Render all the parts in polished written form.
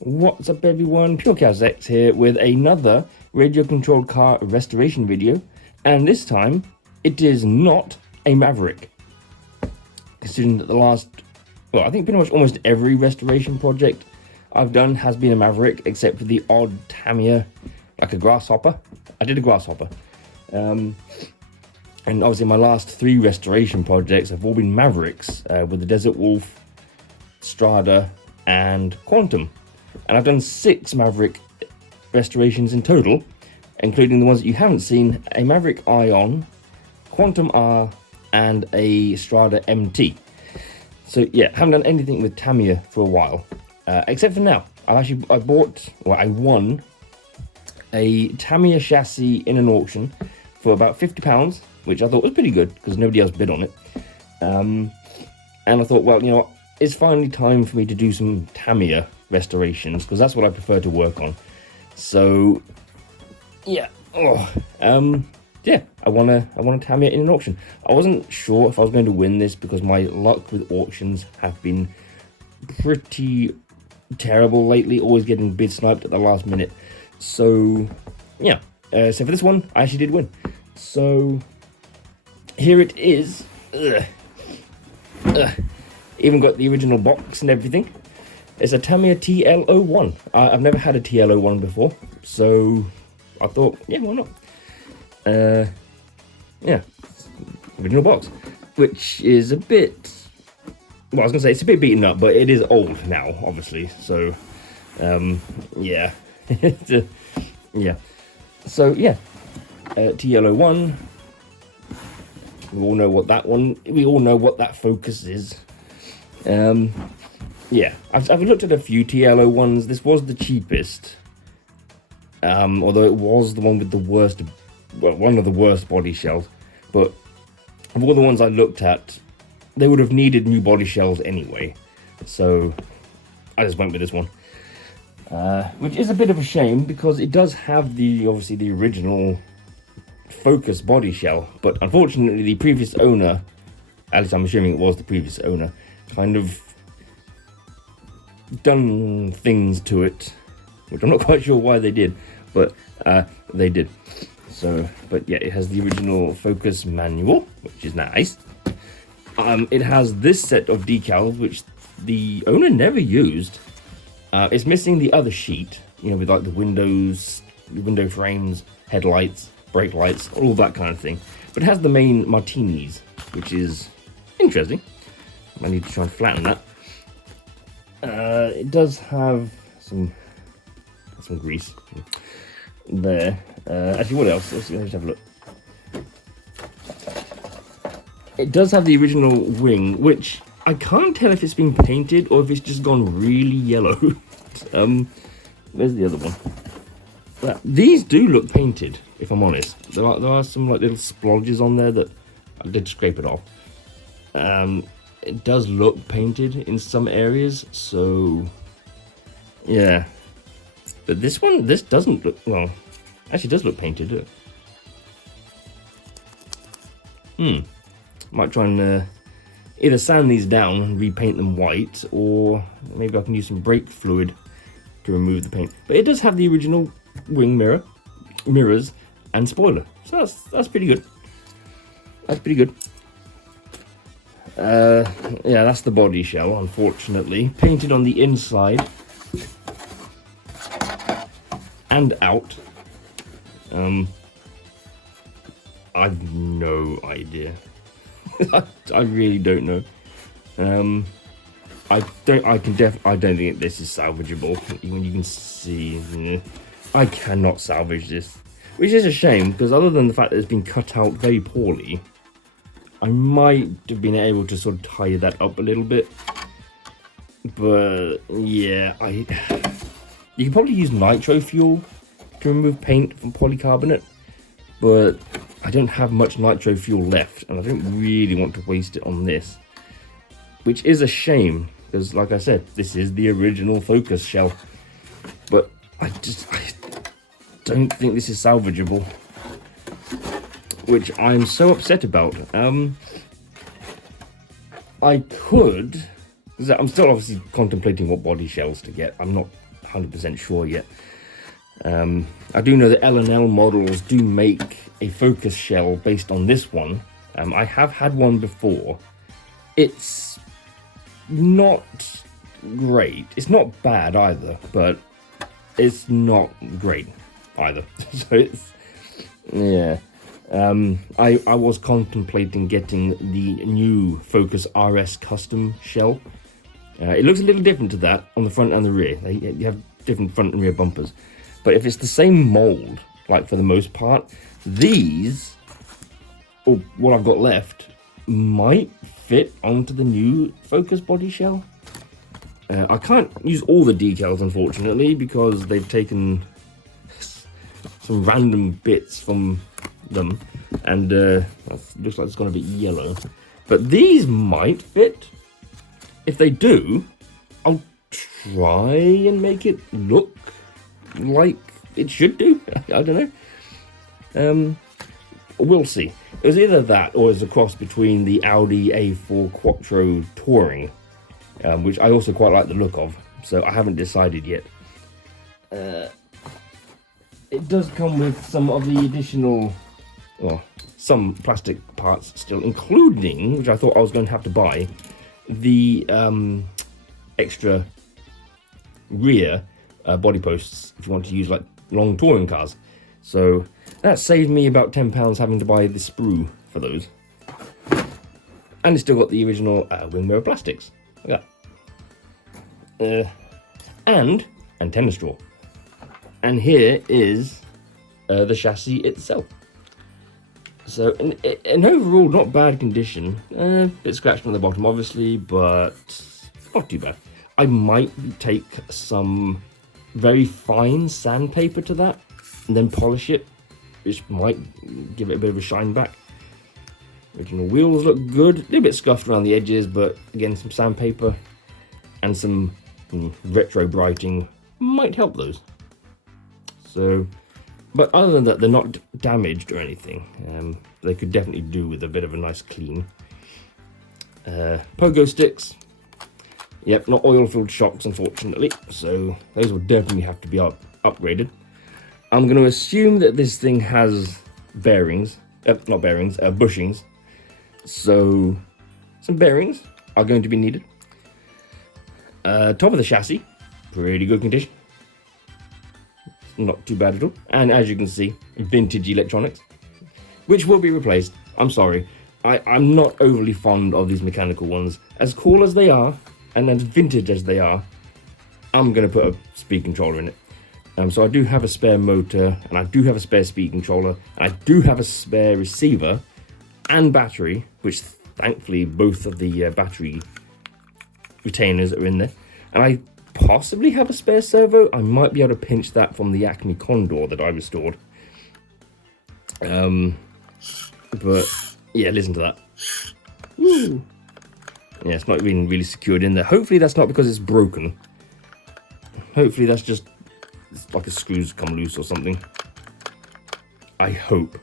What's up everyone, PureChaosX here with another radio controlled car restoration video, and this time it is not a Maverick. Considering that I think pretty much almost every restoration project I've done has been a Maverick, except for the odd Tamiya, like a Grasshopper. I did a Grasshopper. And obviously my last 3 restoration projects have all been Mavericks, with the Desert Wolf, Strada, and Quantum. And I've done 6 Maverick restorations in total, including the ones that you haven't seen: a Maverick Ion, Quantum R, and a Strada MT. So yeah, haven't done anything with Tamiya for a while, except for now. I won a Tamiya chassis in an auction for about £50, which I thought was pretty good because nobody else bid on it. And I thought, well, you know what, it's finally time for me to do some Tamiya restorations, because that's what I prefer to work on. So yeah, yeah, I won a Tamiya in an auction. I wasn't sure if I was going to win this because my luck with auctions have been pretty terrible lately, always getting bid sniped at the last minute. So yeah, so for this one I actually did win. So here it is. Even got the original box and everything. It's a Tamiya TL-01. I've never had a TL-01 before, so I thought, yeah, why not? Yeah, original box, which is a bit, well, I was gonna say it's a bit beaten up, but it is old now, obviously. So, yeah, yeah. So yeah, TL-01. We all know what that one. We all know what that Focus is. Yeah, I've looked at a few TL-01s. This was the cheapest, although it was the one with the worst, well, one of the worst body shells. But of all the ones I looked at, they would have needed new body shells anyway. So I just went with this one, which is a bit of a shame because it does have obviously the original Focus body shell, but unfortunately the previous owner, at least I'm assuming it was the previous owner, kind of done things to it, which I'm not quite sure why they did, but they did. So, but yeah, it has the original Focus manual, which is nice. It has this set of decals, which the owner never used. It's missing the other sheet, you know, with like the window frames, headlights, brake lights, all that kind of thing. But it has the main martinis, which is interesting. I need to try and flatten that. It does have some grease there. Actually, what else? Let's just have a look. It does have the original wing, which I can't tell if it's been painted or if it's just gone really yellow. Where's the other one? These do look painted, if I'm honest. There are some like little splodges on there that I did scrape it off. It does look painted in some areas, so yeah. But this doesn't look, well, actually does look painted. Might try and either sand these down and repaint them white, or maybe I can use some brake fluid to remove the paint. But it does have the original wing mirrors and spoiler, so that's pretty good. That's pretty good. Yeah, that's the body shell, unfortunately. Painted on the inside and out. I've no idea. I really don't know. I don't think this is salvageable. Even you can see, I cannot salvage this, which is a shame because other than the fact that it's been cut out very poorly, I might have been able to sort of tie that up a little bit. But yeah, you can probably use nitro fuel to remove paint from polycarbonate, but I don't have much nitro fuel left, and I don't really want to waste it on this, which is a shame because, like I said, this is the original Focus shell. But I don't think this is salvageable, which I'm so upset about. I could, I'm still obviously contemplating what body shells to get. I'm not 100% sure yet. I do know that L&L models do make a focus shell based on this one. I have had one before. It's not great. It's not bad either, but it's not great either. So it's, yeah. I was contemplating getting the new Focus RS custom shell. It looks a little different to that on the front and the rear. You have different front and rear bumpers. But if it's the same mold, like for the most part, these, or what I've got left, might fit onto the new Focus body shell. I can't use all the decals, unfortunately, because they've taken some random bits from them, and looks like it's gone a bit yellow. But these might fit. If they do, I'll try and make it look like it should do. I don't know. We'll see. It was either that or it's a cross between the Audi A4 Quattro Touring, which I also quite like the look of, so I haven't decided yet. It does come with some of the additional, well, some plastic parts still, including, which I thought I was going to have to buy, the extra rear body posts if you want to use like long touring cars. So that saved me about £10 having to buy the sprue for those. And it's still got the original wing mirror plastics. Look at that. And antenna straw. And here is the chassis itself. So an overall not bad condition. Bit scratched on the bottom obviously, but not too bad. I might take some very fine sandpaper to that and then polish it, which might give it a bit of a shine back. Original wheels look good, a little bit scuffed around the edges, but again, some sandpaper and some retro brighting might help those. So, but other than that, they're not damaged or anything. They could definitely do with a bit of a nice clean. Pogo sticks. Yep, not oil-filled shocks, unfortunately. So those will definitely have to be upgraded. I'm going to assume that this thing has bearings. Not bearings, bushings. So some bearings are going to be needed. Top of the chassis, pretty good condition. Not too bad at all. And as you can see, vintage electronics, which will be replaced. I'm sorry. I'm not overly fond of these mechanical ones. As cool as they are, and as vintage as they are, I'm going to put a speed controller in it. So I do have a spare motor, and I do have a spare speed controller, and I do have a spare receiver and battery, which thankfully both of the battery retainers are in there. And I possibly have a spare servo. I might be able to pinch that from the Acme Condor that I restored. But yeah, listen to that. Woo. Yeah, it's not even really secured in there. Hopefully that's not because it's broken. Hopefully that's just like a screw's come loose or something. I hope.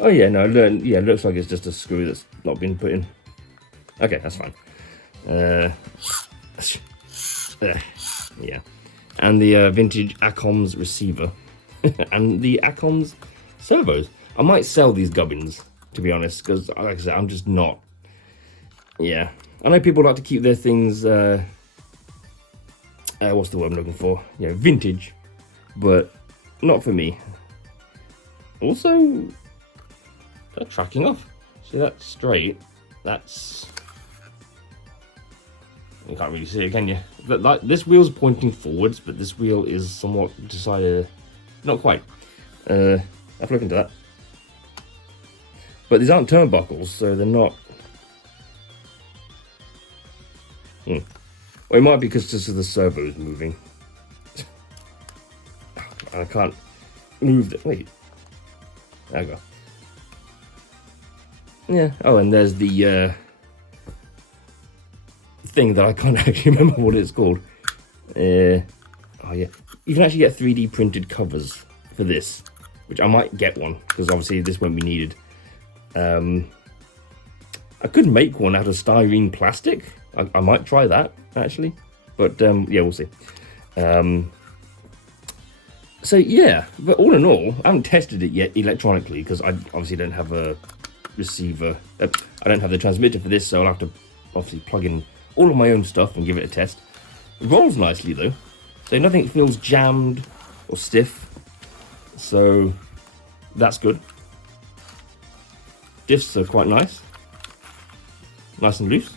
Oh yeah, no, yeah, it looks like it's just a screw that's not been put in. Okay, that's fine. Yeah, and the vintage Acoms receiver and the Acoms servos. I might sell these gubbins, to be honest, because like I said, I'm just not. Yeah, I know people like to keep their things. What's the word I'm looking for? Yeah, vintage, but not for me. Also, they're tracking off. See that straight? That's. You can't really see it, can you? But like this wheel's pointing forwards, but this wheel is somewhat decided, not quite. Have a look into that. But these aren't turnbuckles, so they're not. Well, it might be because this is the servo's moving. I can't move the. Wait. There we go. Yeah. Oh, and there's the thing that I can't actually remember what it's called. Oh yeah, you can actually get 3D printed covers for this, which I might get one because obviously this won't be needed. I could make one out of styrene plastic. I might try that actually. But yeah, we'll see. So yeah, but all in all, I haven't tested it yet electronically because I obviously don't have a receiver. I don't have the transmitter for this, so I'll have to obviously plug in all of my own stuff and give it a test. It rolls nicely though, so nothing feels jammed or stiff, so that's good. Diffs are quite nice and loose.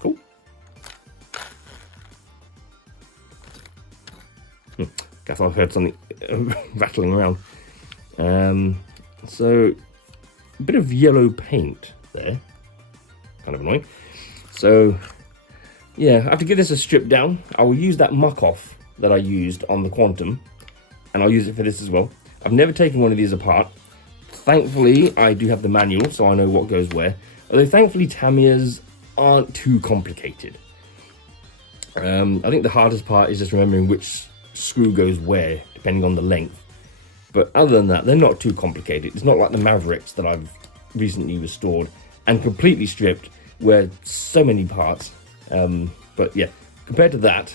Cool. Guess I've heard something rattling around. So a bit of yellow paint there, kind of annoying. So yeah, I have to give this a strip down. I will use that muck off that I used on the Quantum, and I'll use it for this as well. I've never taken one of these apart. Thankfully, I do have the manual, so I know what goes where. Although thankfully, Tamiyas aren't too complicated. I think the hardest part is just remembering which screw goes where, depending on the length. But other than that, they're not too complicated. It's not like the Mavericks that I've recently restored and completely stripped, where so many parts. But yeah, compared to that,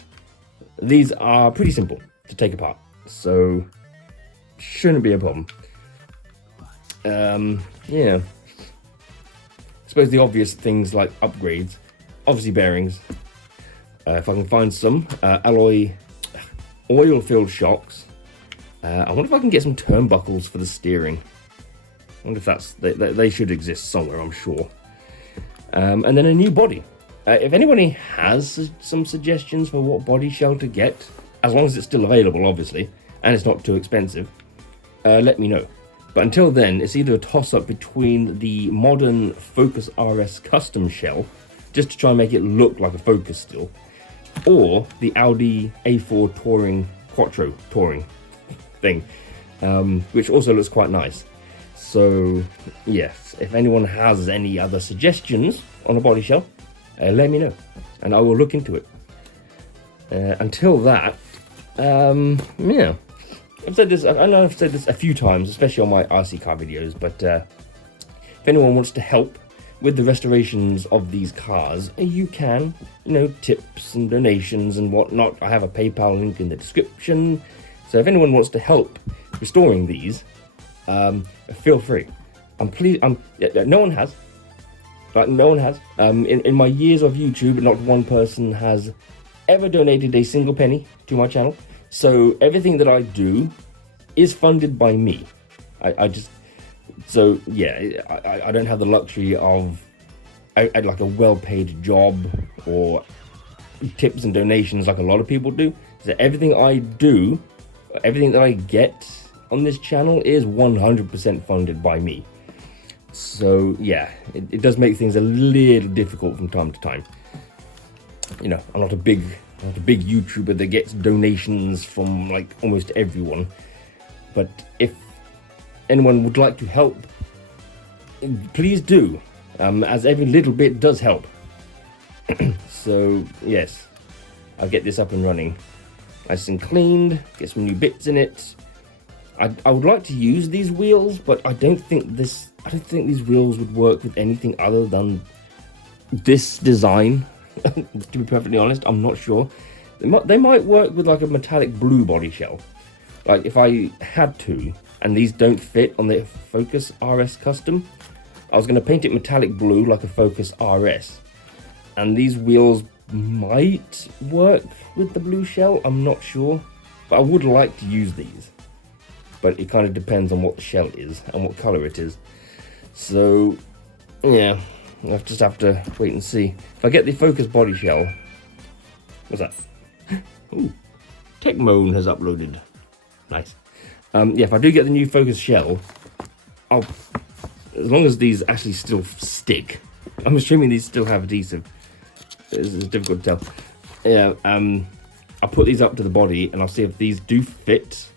these are pretty simple to take apart, so shouldn't be a problem. Yeah, I suppose the obvious things like upgrades, obviously bearings. If I can find some alloy oil-filled shocks. I wonder if I can get some turnbuckles for the steering. I wonder if that's they should exist somewhere, I'm sure. And then a new body. If anybody has some suggestions for what body shell to get, as long as it's still available, obviously, and it's not too expensive, let me know. But until then, it's either a toss-up between the modern Focus RS custom shell, just to try and make it look like a Focus still, or the Audi A4 Touring Quattro Touring thing, which also looks quite nice. So yes, if anyone has any other suggestions on a body shell, let me know, and I will look into it. Until that, yeah. I've said this, I know I've said this a few times, especially on my RC car videos, but if anyone wants to help with the restorations of these cars, you can, tips and donations and whatnot. I have a PayPal link in the description. So if anyone wants to help restoring these, feel free. No one has. Like, no one has. In my years of YouTube, not one person has ever donated a single penny to my channel. So everything that I do is funded by me. I don't have the luxury of like a well-paid job or tips and donations like a lot of people do. So everything I do, everything that I get on this channel is 100% funded by me. So yeah, it does make things a little difficult from time to time. I'm not a big YouTuber that gets donations from like almost everyone, but if anyone would like to help, please do, as every little bit does help. So yes, I'll get this up and running, nice and cleaned, get some new bits in it. I would like to use these wheels, but I don't think these wheels would work with anything other than this design. To be perfectly honest, I'm not sure. They might work with like a metallic blue body shell, like if I had to, and these don't fit on the Focus RS Custom. I was going to paint it metallic blue like a Focus RS, and these wheels might work with the blue shell, I'm not sure, but I would like to use these. But it kind of depends on what the shell is and what color it is. So yeah, I'll just have to wait and see. If I get the Focus body shell, what's that? Ooh, Techmoan has uploaded. Nice. Yeah, if I do get the new Focus shell, as long as these actually still stick, I'm assuming these still have adhesive. It's difficult to tell. Yeah, I'll put these up to the body and I'll see if these do fit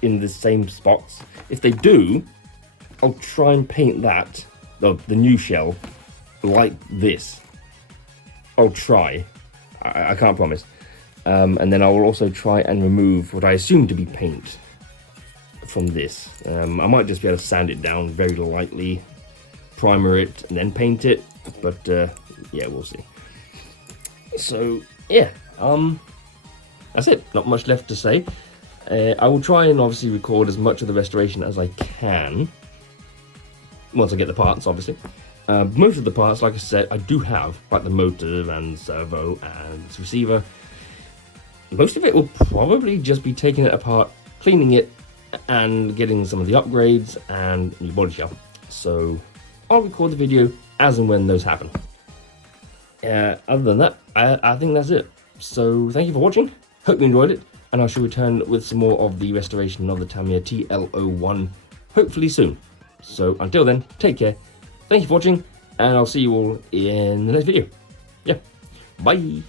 in the same spots. If they do, I'll try and paint that, the new shell, like this. I'll try. I can't promise. And then I will also try and remove what I assume to be paint from this. I might just be able to sand it down very lightly, primer it, and then paint it. But yeah, we'll see. So yeah, that's it. Not much left to say. I will try and obviously record as much of the restoration as I can once I get the parts, obviously. Most of the parts, like I said, I do have, like the motor and servo and this receiver. Most of it will probably just be taking it apart, cleaning it, and getting some of the upgrades and new body shell. So I'll record the video as and when those happen. Other than that, I think that's it. So thank you for watching. Hope you enjoyed it, and I shall return with some more of the restoration of the Tamiya TL-01 hopefully soon. So until then, take care. Thank you for watching, and I'll see you all in the next video. Yeah, bye.